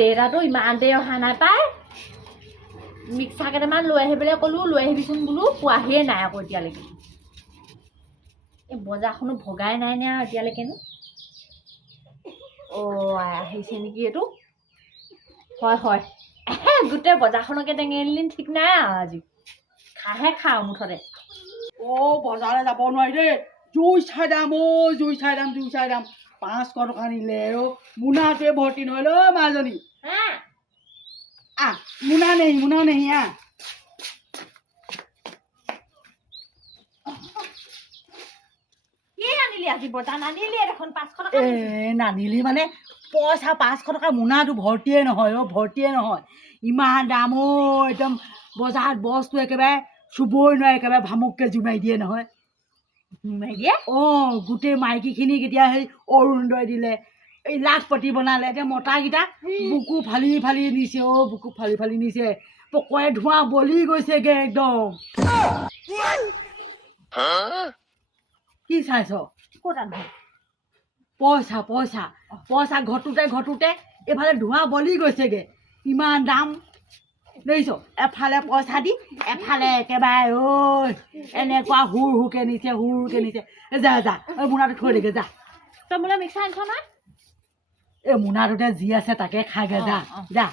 দেউতাটো ইমান দেৰি অহা নাই পাই মিক্সাৰ কেইটামান লৈ আহিবলৈ ক'লো লৈ আহিবিচোন বোলো পোৱাহিয়ে নাই আকৌ এতিয়ালৈকে এই বজাৰখনো ভগাই নাই নে আৰু এতিয়ালৈকেনো আহিছে নেকি এইটো হয় হয় গোটেই বজাৰখনকে টেঙেলি ঠিক নাই আৰু আজি খাহে খাওঁ মুঠতে বজাৰলৈ যাব নোৱাৰি দেই জুই চাই দাম জুই চাই দাম 500 টকা নিলে মোনাটোৱে ভৰ্তি নহয় মাজনী মোনা নেহি আজি বজাৰ নানিলি দেখোন 500 টকা নানিলি মানে পইচা 500 টকা মোনাটো ভৰ্তিয়ে নহয় ইমান দাম একদম বজাৰত বস্তু একেবাৰে চুবই নোৱাৰে একেবাৰে ভামুককে জুমাই দিয়ে নহয় গোটেই মাইকীখিনিক এতিয়া সেই অৰুণোদয় দিলে এই লাখপতি বনালে এতিয়া মতাকেইটা বুকু ফালি ফালি নিছে বুকু ফালি ফালি নিছে পকৰে ধোঁৱা বলি গৈছেগে একদম কি চাইছ পইচা পইচা পইচা ঘটোতে এইফালে ধোঁৱা বলি গৈছেগে ইমান দাম দেখিছ এফালে পইচা দি এফালে একেবাৰে এনেকুৱা হুৰকে নিছে যা এই মোনাটো থৈ দেগে যা তই মোলৈ মিক্সাৰ আনিছ না এই মোনাটোতে যি আছে তাকে খাগে যা